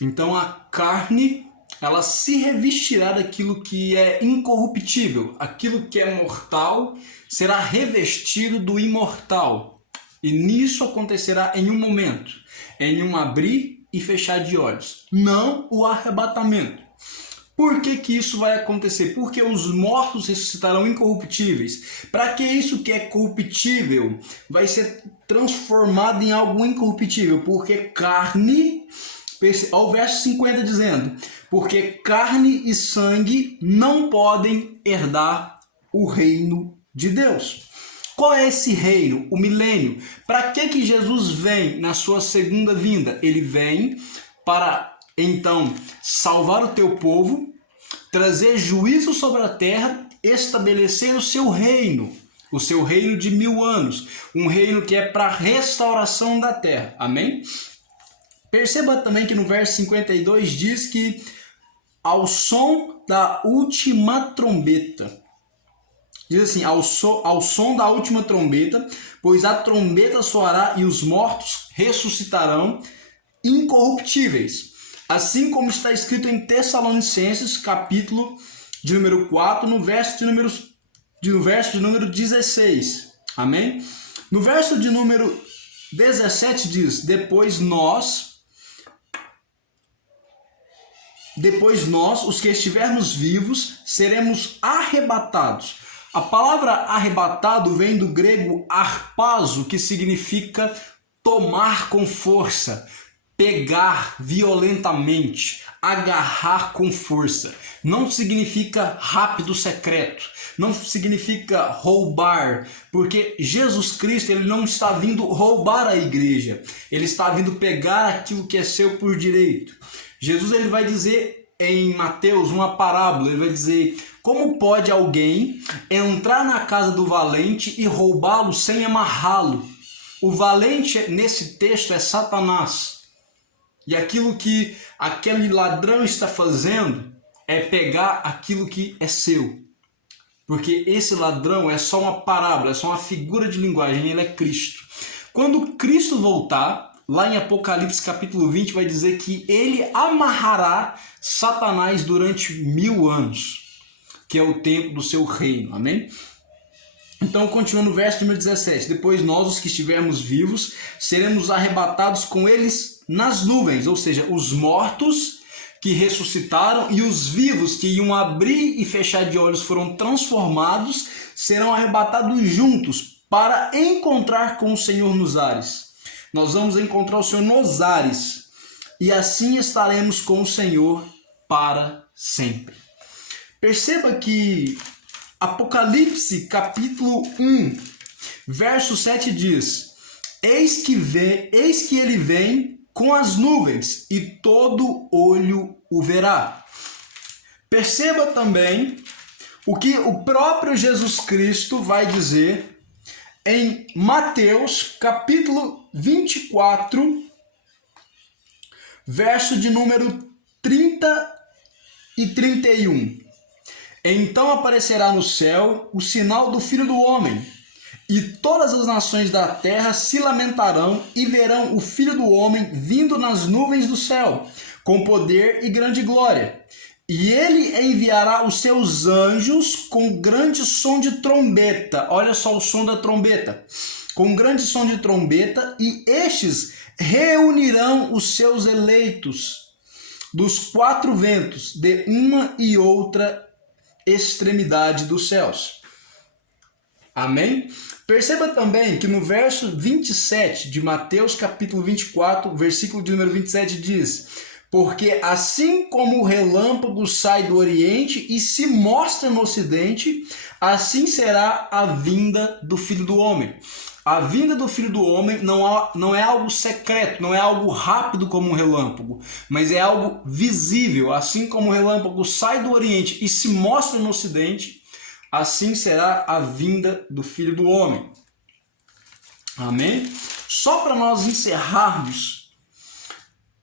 Então a carne, ela se revestirá daquilo que é incorruptível, aquilo que é mortal será revestido do imortal. E nisso acontecerá em um momento, em um abrir e fechar de olhos, não o arrebatamento. Por que que isso vai acontecer? Porque os mortos ressuscitarão incorruptíveis. Para que isso que é corruptível vai ser transformado em algo incorruptível? Porque carne, olha o verso 50 dizendo, porque carne e sangue não podem herdar o reino de Deus. Qual é esse reino? O milênio. Para que Jesus vem na sua segunda vinda? Ele vem para, então, salvar o teu povo, trazer juízo sobre a terra, estabelecer o seu reino de 1000 anos, um reino que é para restauração da terra. Amém? Perceba também que no verso 52 diz que ao som da última trombeta. Diz assim, ao som da última trombeta, pois a trombeta soará e os mortos ressuscitarão incorruptíveis. Assim como está escrito em Tessalonicenses, capítulo de número 4, no verso de número 16. Amém? No verso de número 17 diz, depois nós, os que estivermos vivos, seremos arrebatados. A palavra arrebatado vem do grego harpazo, que significa tomar com força, pegar violentamente, agarrar com força. Não significa rápido secreto, não significa roubar, porque Jesus Cristo ele não está vindo roubar a igreja, ele está vindo pegar aquilo que é seu por direito. Jesus ele vai dizer em Mateus uma parábola, ele vai dizer: como pode alguém entrar na casa do valente e roubá-lo sem amarrá-lo? O valente nesse texto é Satanás. E aquilo que aquele ladrão está fazendo é pegar aquilo que é seu. Porque esse ladrão é só uma parábola, é só uma figura de linguagem, ele é Cristo. Quando Cristo voltar, lá em Apocalipse capítulo 20 vai dizer que ele amarrará Satanás durante 1000 anos, que é o tempo do seu reino, amém? Então, continuando no verso número 17, depois nós, os que estivermos vivos, seremos arrebatados com eles nas nuvens, ou seja, os mortos que ressuscitaram e os vivos que iam abrir e fechar de olhos foram transformados, serão arrebatados juntos para encontrar com o Senhor nos ares. Nós vamos encontrar o Senhor nos ares e assim estaremos com o Senhor para sempre. Perceba que Apocalipse capítulo 1, verso 7 diz: Eis que ele vem com as nuvens e todo olho o verá. Perceba também o que o próprio Jesus Cristo vai dizer em Mateus capítulo 24, verso de número 30 e 31. Então aparecerá no céu o sinal do Filho do Homem, e todas as nações da terra se lamentarão e verão o Filho do Homem vindo nas nuvens do céu, com poder e grande glória. E ele enviará os seus anjos com grande som de trombeta. Olha só o som da trombeta. Com grande som de trombeta, e estes reunirão os seus eleitos dos 4 ventos, de uma e outra extremidade dos céus. Amém? Perceba também que no verso 27 de Mateus capítulo 24, versículo de número 27 diz: porque assim como o relâmpago sai do oriente e se mostra no ocidente, assim será a vinda do Filho do Homem. A vinda do Filho do Homem não é algo secreto, não é algo rápido como um relâmpago, mas é algo visível. Assim como o relâmpago sai do Oriente e se mostra no Ocidente, assim será a vinda do Filho do Homem. Amém? Só para nós encerrarmos,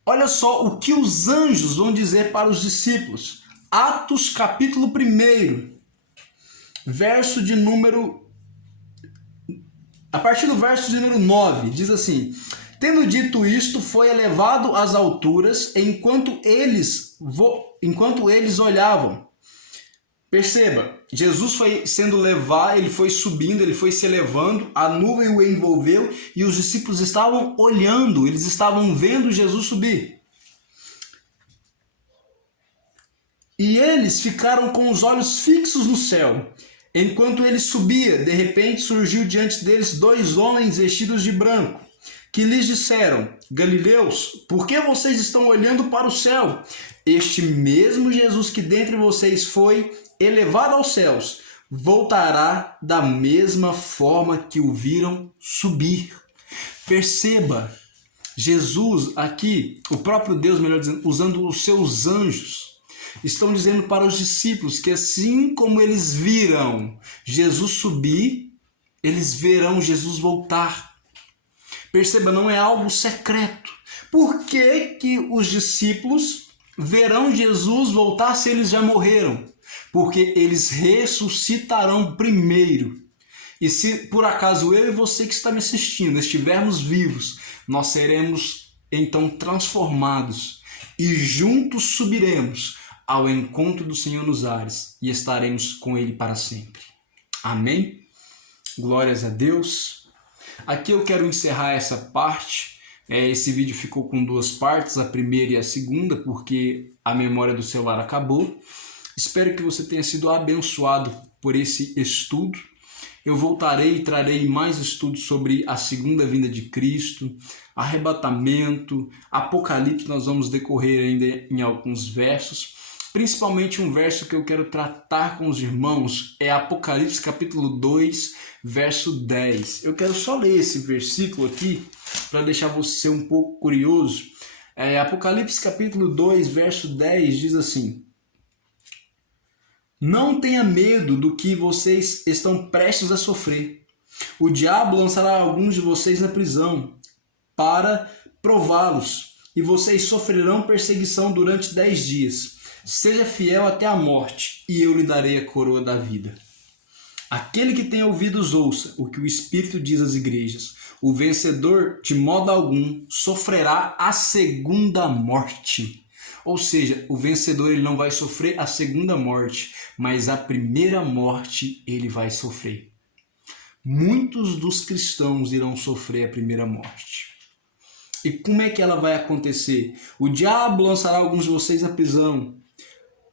olha só o que os anjos vão dizer para os discípulos. Atos capítulo 1, verso de número... A partir do verso de número 9, diz assim: Tendo dito isto, foi elevado às alturas enquanto eles olhavam. Perceba, Jesus foi sendo levado, ele foi subindo, ele foi se elevando, a nuvem o envolveu e os discípulos estavam olhando, eles estavam vendo Jesus subir. E eles ficaram com os olhos fixos no céu. Enquanto ele subia, de repente surgiu diante deles 2 homens vestidos de branco, que lhes disseram: Galileus, por que vocês estão olhando para o céu? Este mesmo Jesus que dentre vocês foi elevado aos céus, voltará da mesma forma que o viram subir. Perceba, Jesus aqui, o próprio Deus, melhor dizendo, usando os seus anjos, estão dizendo para os discípulos que assim como eles viram Jesus subir, eles verão Jesus voltar. Perceba, não é algo secreto. Por que os discípulos verão Jesus voltar se eles já morreram? Porque eles ressuscitarão primeiro. E se por acaso eu e você que está me assistindo estivermos vivos, nós seremos então transformados e juntos subiremos ao encontro do Senhor nos ares e estaremos com Ele para sempre. Amém? Glórias a Deus. Aqui eu quero encerrar essa parte. Esse vídeo ficou com 2 partes, a primeira e a segunda, porque a memória do celular acabou. Espero que você tenha sido abençoado por esse estudo. Eu voltarei e trarei mais estudos sobre a segunda vinda de Cristo, arrebatamento, Apocalipse. Nós vamos decorrer ainda em alguns versos. Principalmente um verso que eu quero tratar com os irmãos é Apocalipse capítulo 2, verso 10. Eu quero só ler esse versículo aqui para deixar você um pouco curioso. Apocalipse capítulo 2, verso 10 diz assim: Não tenha medo do que vocês estão prestes a sofrer. O diabo lançará alguns de vocês na prisão para prová-los, e vocês sofrerão perseguição durante 10 dias. Seja fiel até a morte, e eu lhe darei a coroa da vida. Aquele que tem ouvidos ouça o que o Espírito diz às igrejas. O vencedor, de modo algum, sofrerá a segunda morte. Ou seja, o vencedor ele não vai sofrer a segunda morte, mas a primeira morte ele vai sofrer. Muitos dos cristãos irão sofrer a primeira morte. E como é que ela vai acontecer? O diabo lançará alguns de vocês à prisão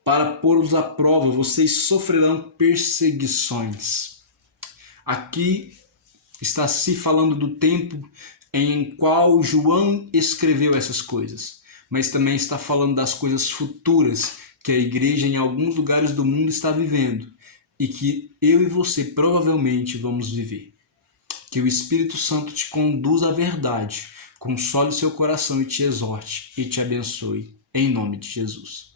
para pôr-os à prova, vocês sofrerão perseguições. Aqui está se falando do tempo em qual João escreveu essas coisas, mas também está falando das coisas futuras que a igreja em alguns lugares do mundo está vivendo e que eu e você provavelmente vamos viver. Que o Espírito Santo te conduza à verdade, console o seu coração e te exorte e te abençoe, em nome de Jesus.